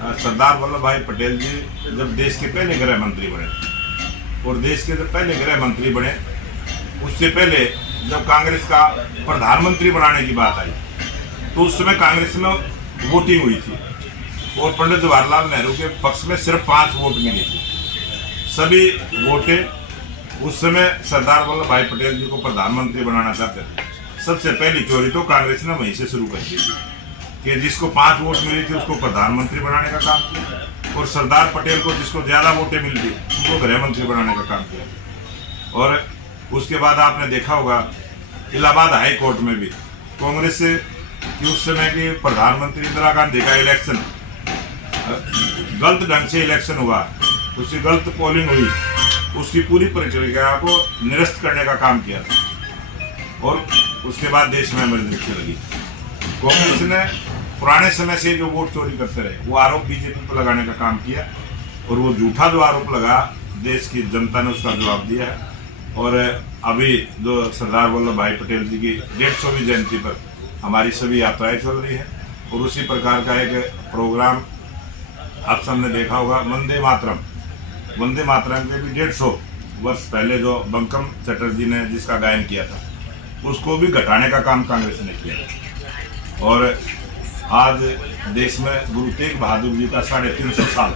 सरदार वल्लभ भाई पटेल जी जब देश के पहले गृह मंत्री बने, और देश के जब पहले गृह मंत्री बने, उससे पहले जब कांग्रेस का प्रधानमंत्री बनाने की बात आई तो उस समय कांग्रेस में वोटिंग हुई थी और पंडित जवाहरलाल नेहरू के पक्ष में सिर्फ 5 वोट मिली थी। सभी वोटे उस समय सरदार वल्लभ भाई पटेल जी को प्रधानमंत्री बनाना चाहते थे। सबसे पहली चोरी तो कांग्रेस ने वहीं से शुरू कर दी कि जिसको 5 वोट मिली थी उसको प्रधानमंत्री बनाने का काम किया, और सरदार पटेल को जिसको ज्यादा वोटें मिली थी उनको गृह मंत्री बनाने का काम किया। और उसके बाद आपने देखा होगा इलाहाबाद हाई कोर्ट में भी कांग्रेस से उस समय की प्रधानमंत्री इंदिरा गांधी का इलेक्शन गलत ढंग से इलेक्शन हुआ, उसकी गलत पोलिंग हुई, उसकी पूरी प्रक्रिया को निरस्त करने का काम किया था। और उसके बाद देश में इमरजेंसी लगी। कांग्रेस ने पुराने समय से जो वोट चोरी करते रहे वो आरोप बीजेपी पर लगाने का काम किया, और वो झूठा जो आरोप लगा देश की जनता ने उसका जवाब दिया है। और अभी जो सरदार वल्लभ भाई पटेल जी की 150वीं जयंती पर हमारी सभी यात्राएं चल रही हैं, और उसी प्रकार का एक प्रोग्राम आप सबने देखा होगा वंदे मातरम के भी 150 वर्ष पहले जो बंकिम चटर्जी ने जिसका गायन किया था उसको भी घटाने का काम कांग्रेस ने किया। और आज देश में गुरु तेग बहादुर जी का 350 साल,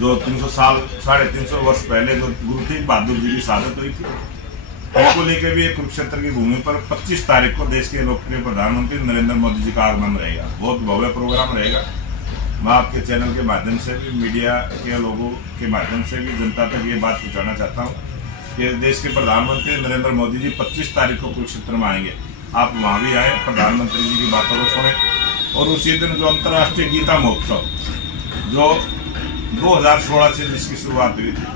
जो 350 वर्ष पहले जो गुरु तेग बहादुर जी की शहादत हुई थी, उसको लेकर भी एक कुरुक्षेत्र की भूमि पर 25 तारीख को देश के लोकप्रिय प्रधानमंत्री नरेंद्र मोदी जी का आगमन रहेगा। बहुत भव्य प्रोग्राम रहेगा। मैं आपके चैनल के माध्यम से भी, मीडिया के लोगों के माध्यम से भी जनता तक ये बात पहुँचाना चाहता हूँ कि देश के प्रधानमंत्री नरेंद्र मोदी जी 25 तारीख को कुरुक्षेत्र में आएंगे। आप वहाँ भी आए, प्रधानमंत्री जी की बातों को सुने, और उसी दिन जो अंतर्राष्ट्रीय गीता महोत्सव जो 2016 से जिसकी शुरुआत हुई थी,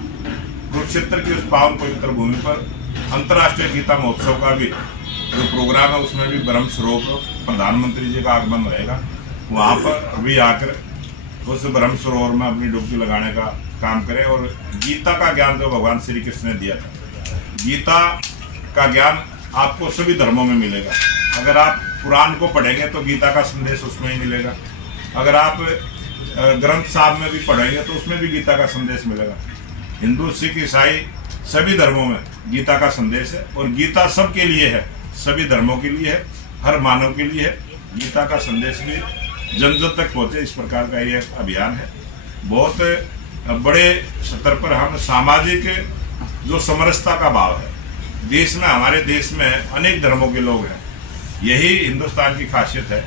कुरुक्षेत्र की उस पावन पवित्र भूमि पर अंतर्राष्ट्रीय गीता महोत्सव का भी जो प्रोग्राम है उसमें भी ब्रह्म सरोवर प्रधानमंत्री जी का आगमन रहेगा। वहाँ पर अभी आकर उस ब्रह्म सरोवर में अपनी डुबकी लगाने का काम करें, और गीता का ज्ञान जो भगवान श्री कृष्ण ने दिया था, गीता का ज्ञान आपको सभी धर्मों में मिलेगा। अगर आप कुरान को पढ़ेंगे तो गीता का संदेश उसमें ही मिलेगा। अगर आप ग्रंथ साहब में भी पढ़ेंगे तो उसमें भी गीता का संदेश मिलेगा। हिंदू, सिख, ईसाई सभी धर्मों में गीता का संदेश है, और गीता सबके लिए है, सभी धर्मों के लिए है, हर मानव के लिए है। गीता का संदेश भी जन जन तक पहुँचे, इस प्रकार का ये अभियान है। बहुत बड़े स्तर पर हम सामाजिक जो समरसता का भाव है देश में, हमारे देश में अनेक धर्मों के लोग हैं, यही हिंदुस्तान की खासियत है।